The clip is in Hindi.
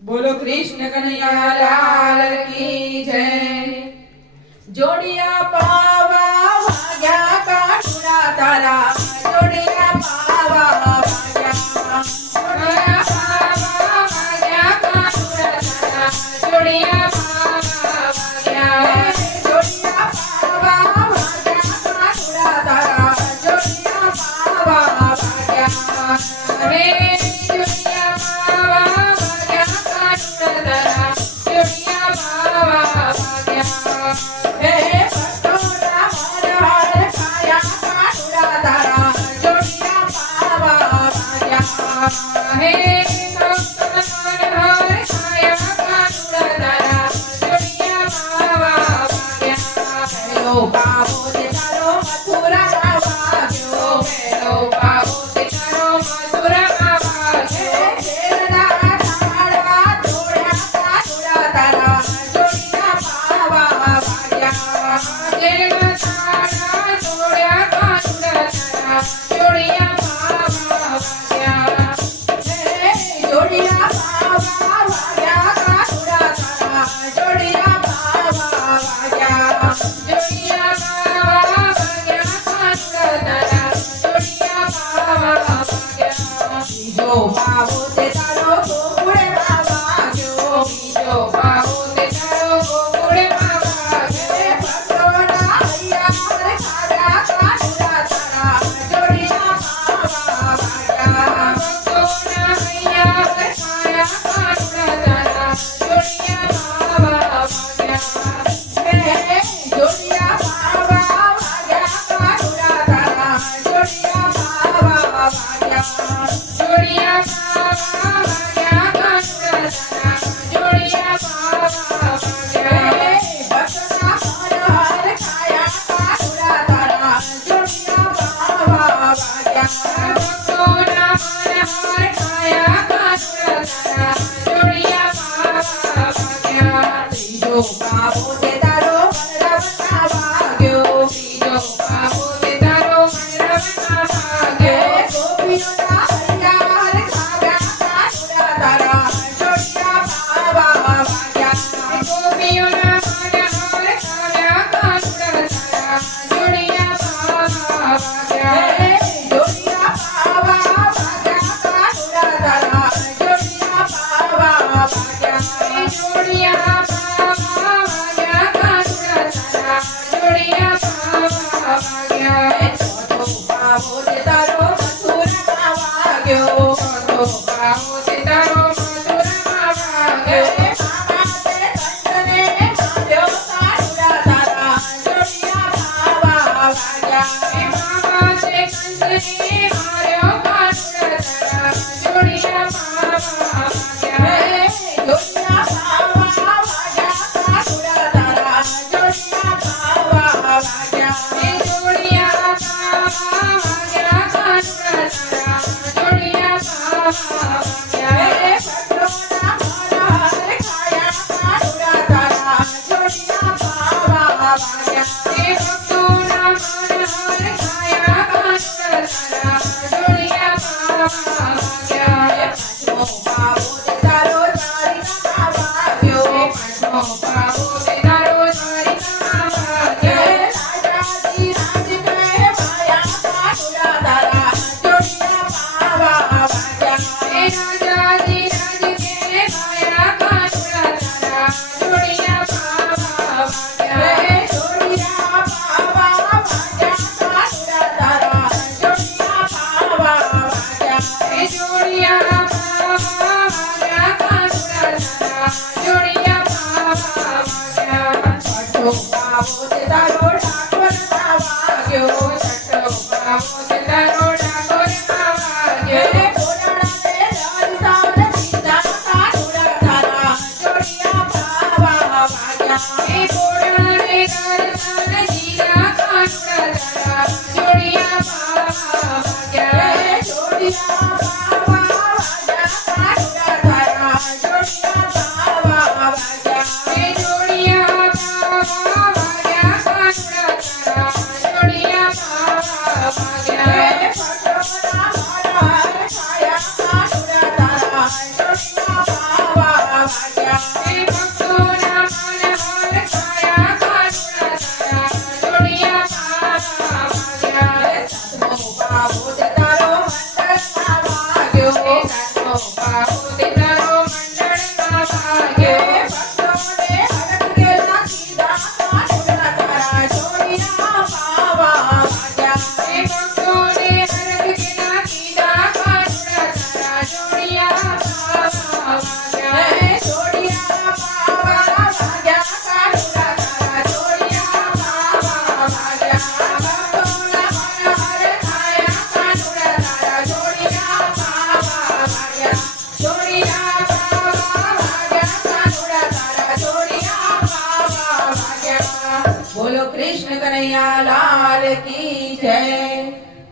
बोलो कृष्ण कन्हैया लाल की जय। जोड़िया पावा भाग्या का टुरा तारा, जोड़िया पावा भाग्या, जोड़िया पावा भाग्या का टुरा तारा, जोड़िया पावा भाग्या, जोड़िया पावा भाग्या का टुरा तारा, जोड़िया पावा भाग्या, रे जोड़िया पावा भाग्या का टुरा तारा, जोड़िया पावा भाग्या। हे भक्तों हर हर छाया का टुरा तारा, जोड़िया पावा भाग्या, हे भक्तों हर हर छाया का टुरा तारा, जोड़िया पावा भाग्या। हेलो पावो ते तारो मथुरा का भाग्यो, हेलो पावो ते तारो मथुरा का भाग्यो, शेरना ठाड़ा जोड़िया का टुरा तारा, जोड़िया पावा भाग्या, शेरना ठाड़ा जोड़िया का टुरा तारा, जोड़िया पावा भाग्या, हे जोड़िया पावा भाग्या का टुरा तारा, जोड़िया पावा भाग्या, जोड़िया पावा भाग्या का टुरा तारा, जोड़िया पावा भाग्या। बीजो पावो ते तारो गोकुळे मा भाग्यो, बीजो पावो ते तारो गोकुळे मा भाग्यो, भक्तोना हरियार खाजा का टुरा तारा, जोड़िया पावा भाग्या, भक्तोना हरियार खाजा का टुरा तारा, जोड़िया पावा भाग्या, हे जोड़िया पावा भाग्या का टुरा तारा, जोड़िया पावा भाग्या, जोड़िया पावा भाग्या का टुरा तारा, जोड़िया पावा भाग्या, भक्तना हर हर छाया का टुरा तारा, जोड़िया पावा भाग्या, भक्तोना हर हर छाया का टुरा तारा, जोड़िया पावा भाग्या। त्रीजो पावो ते तारो मनरवना भाग्यो, त्रीजो पावो ते तारो मनरवना भाग्यो, गोपीओना हरियार खाजा का टुरा तारा, जोड़िया पावा भाग्या, गोपीओना हरियार खाजा का टुरा तारा, जोड़िया पावा भाग्या, जोड़िया पावा भाग्या का टुरा तारा, जोड़िया पावा भाग्या, जोड़िया पावा भाग्या का टुरा तारा, जोड़िया पावा भाग्या। चौथो पावो ते तारो मथुरा का भाग्यो, चौथो पावो ते तारो मथुरा का भाग्यो, मामा ते कंठने बांध्यो का टुरा तारा, जोड़िया पावा भाग्या, मामा ते कंठने बांध्यो का टुरा तारा, जोड़िया पावा भाग्या, जोड़िया पावा भाग्या का टुरा तारा, जोड़िया पावा भाग्या, जोड़िया पावा भाग्या का टुरा तारा, जोड़िया पावा भाग्या, भक्तोना हर हर छाया का टुरा तारा, जोड़िया पावा भाग्या, भक्तोना हर हर छाया का टुरा तारा, जोड़िया पावा भाग्या। पांचमो पावो ते तारो द्वारिका भाग्यो, पांचमो पावो ते तारो द्वारिका भाग्यो, राजाधिराज के माया का टुरा तारा, जोड़िया पावा भाग्या, राजाधिराज के माया का टुरा तारा, जोड़िया पावा भाग्या, जोड़िया पावा भाग्या का टुरा तारा, जोड़िया पावा भाग्या, जोड़िया पावा भाग्या का टुरा तारा, जोड़िया पावा भाग्या। छठो पावो ते तारो ठाकुर का भाग्यो, छठो पावो ते तारो ठाकुर का भाग्यो, कोराड़ा ते राजस्थान सीता का टुरा तारा, जोड़िया पावा भाग्या, कोराड़ा ते राजस्थान सीता का टुरा तारा, जोड़िया पावा भाग्या, जोड़िया पावा भाग्या का टुरा तारा, जोड़िया पावा भाग्या, जोड़िया पावा भाग्या का टुरा तारा, जोड़िया पावा भाग्या, भक्तोना हर हर छाया का टुरा तारा, जोड़िया पावा વાગ્યા હે ભક્તોના મન હરખાયા કાનુડા તારા જોડિયા પાવા વાગ્યા સાતમો પાવો તારો મંડળમાં વાગ્યો હે સાતમો પાવો